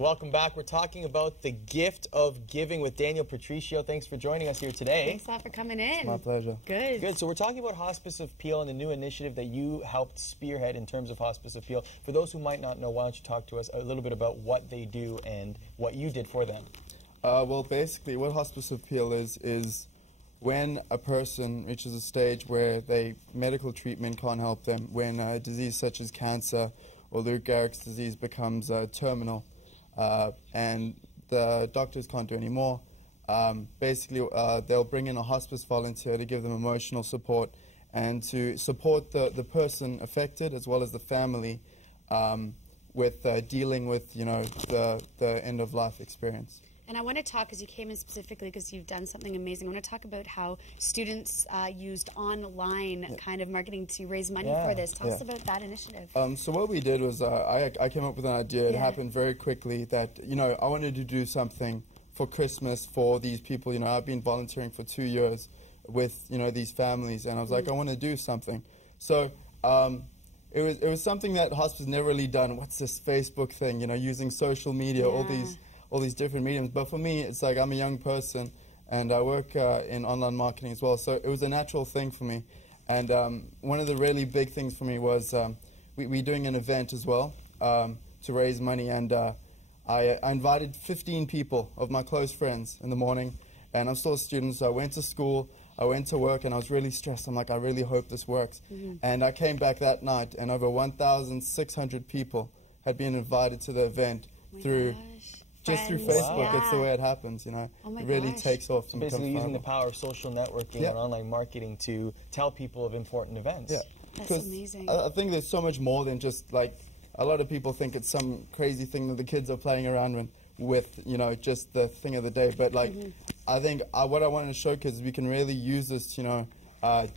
Welcome back. We're talking about the gift of giving with Daniel Patricio. Thanks for joining us here today. Thanks a lot for coming in. My pleasure. Good. Good. So we're talking about Hospice of Peel and the new initiative that you helped spearhead in terms of Hospice of Peel. For those who might not know, why don't you talk to us a little bit about what they do and what you did for them? Well, basically, what Hospice of Peel is when a person reaches a stage where medical treatment can't help them, when a disease such as cancer or Lou Gehrig's disease becomes terminal, and the doctors can't do any more. Basically, they'll bring in a hospice volunteer to give them emotional support and to support the person affected as well as the family with dealing with, the end-of-life experience. And I want to talk, because you came in specifically because you've done something amazing, I want to talk about how students used online kind of marketing to raise money for this. Tell us about that initiative. So what we did was I came up with an idea. It happened very quickly that, I wanted to do something for Christmas for these people. I've been volunteering for 2 years with, these families, and I was like, I want to do something. So it was something that hospice never really done. What's this Facebook thing, using social media, all these different mediums. But for me, it's like I'm a young person, and I work in online marketing as well, so it was a natural thing for me. And one of the really big things for me was we're doing an event as well to raise money, and I invited 15 people of my close friends in the morning, and I'm still a student, so I went to school, I went to work, and I was really stressed. I'm like, I really hope this works. And I came back that night, and over 1,600 people had been invited to the event through Facebook. Wow. It's the way it happens, Oh it really takes off. So basically using the power of social networking and online marketing to tell people of important events. Yeah. That's amazing. I think there's so much more than just, like, a lot of people think it's some crazy thing that the kids are playing around with, just the thing of the day. But, like, I think what I wanted to showcase is we can really use this,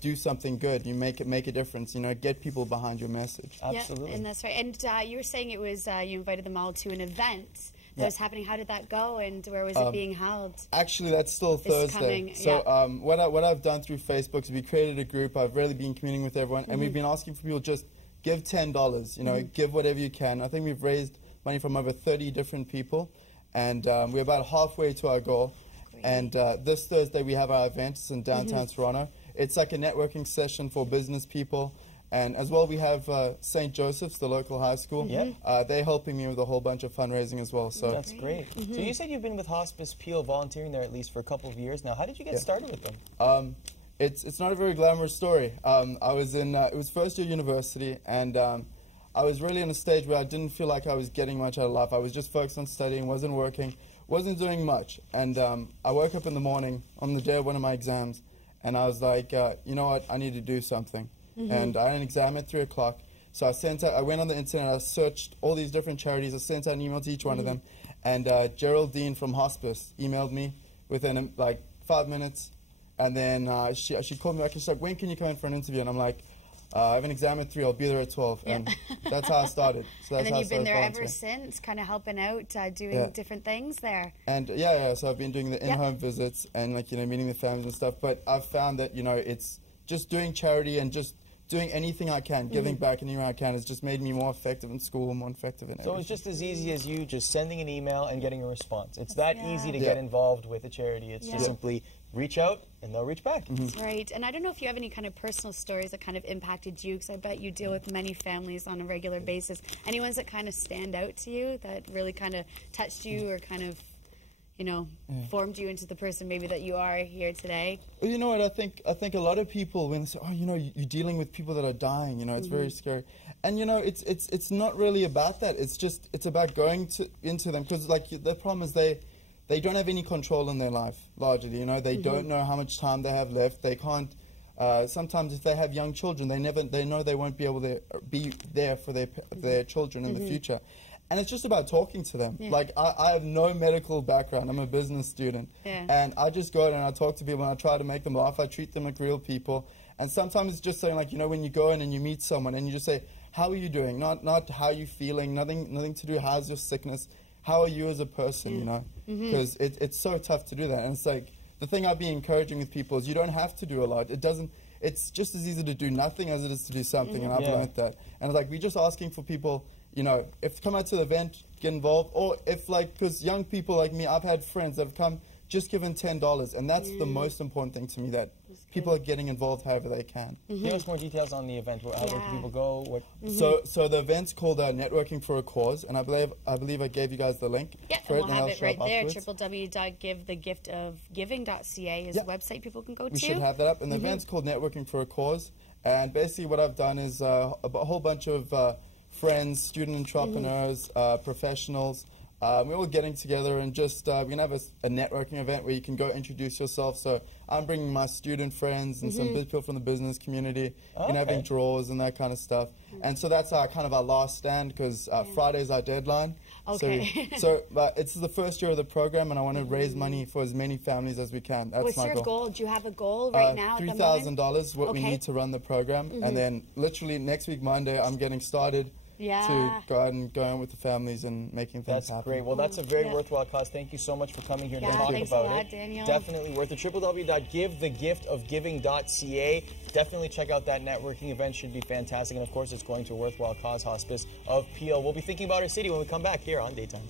do something good. You make a difference, get people behind your message. Absolutely. Yeah, and that's right. And you were saying it was, you invited them all to an event that was happening. How did that go, and where was it being held? Actually, that's still Thursday. So what I've done through Facebook is we created a group. I've really been communicating with everyone, and we've been asking for people just give $10, give whatever you can. I think we've raised money from over 30 different people, and we're about halfway to our goal. Great. And this Thursday we have our event. It's in downtown Toronto. It's like a networking session for business people. And as well, we have St. Joseph's, the local high school. They're helping me with a whole bunch of fundraising as well. So that's great. So you said you've been with Hospice Peel, volunteering there at least for a couple of years now. How did you get started with them? It's not a very glamorous story. I was in it was first year university, and I was really in a stage where I didn't feel like I was getting much out of life. I was just focused on studying, wasn't working, wasn't doing much. And I woke up in the morning on the day of one of my exams, and I was like, you know what, I need to do something. And I had an exam at 3 o'clock, so I went on the internet, I searched all these different charities, I sent out an email to each one of them, and Geraldine from Hospice emailed me within like 5 minutes, and then she called me back and she's like, when can you come in for an interview? And I'm like, I have an exam at 3, I'll be there at 12, and that's how I started. So that's and then you've been there ever since, kind of helping out, doing different things there. And so I've been doing the in-home visits and, like, meeting the families and stuff, but I've found that, it's just doing charity and just doing anything I can, giving back anywhere I can, has just made me more effective in school, more effective in everything. So it's just as easy as you just sending an email and getting a response. It's that easy to get involved with a charity. It's just simply reach out and they'll reach back. That's right. And I don't know if you have any kind of personal stories that kind of impacted you, because I bet you deal with many families on a regular basis. Any ones that kind of stand out to you, that really kind of touched you or kind of formed you into the person maybe that you are here today? Well, you know what, I think a lot of people, when they say, oh, you're dealing with people that are dying, it's very scary. And, it's not really about that. It's about going into them, because, like, the problem is they don't have any control in their life, largely, They don't know how much time they have left. They can't, sometimes if they have young children, they know they won't be able to be there for their children in the future. And it's just about talking to them. Like, I have no medical background. I'm a business student. And I just go out and I talk to people and I try to make them laugh. I treat them like real people. And sometimes it's just saying, like, when you go in and you meet someone and you just say, how are you doing? Not how are you feeling, nothing to do, how's your sickness? How are you as a person, Because it's so tough to do that. And it's like, the thing I've been encouraging with people is you don't have to do a lot. It's just as easy to do nothing as it is to do something, and I've learned that. And, like, we're just asking for people you know, if come out to the event, get involved, or if like, because young people like me, I've had friends that have come, just given $10, and that's the most important thing to me, that people are getting involved however they can. Give us more details on the event. Where can people go? What? So the event's called Networking for a Cause, and I believe I gave you guys the link. Yeah, for and we'll have it right there. afterwards. www.givethegiftofgiving.ca is the website people can go to. We should have that up. And the event's called Networking for a Cause. And basically what I've done is a whole bunch of friends, student entrepreneurs, professionals, we're all getting together and just, we're going to have a networking event where you can go introduce yourself. So I'm bringing my student friends and some people from the business community, having draws and that kind of stuff. And so that's kind of our last stand, because Friday's our deadline. Okay. So it's the first year of the program, and I want to raise money for as many families as we can. That's What's my your goal. goal? Do you have a goal right now? $3,000, what we need to run the program. And then literally next week, Monday, I'm getting started. To go out and go on with the families and making things happen. That's great. Well, that's a very worthwhile cause. Thank you so much for coming here to talk thanks about a lot, it. Daniel. Definitely worth it. www.givethegiftofgiving.ca. Definitely check out that networking event. Should be fantastic. And of course, it's going to a worthwhile cause, Hospice of Peel. We'll be thinking about our city when we come back here on Daytime.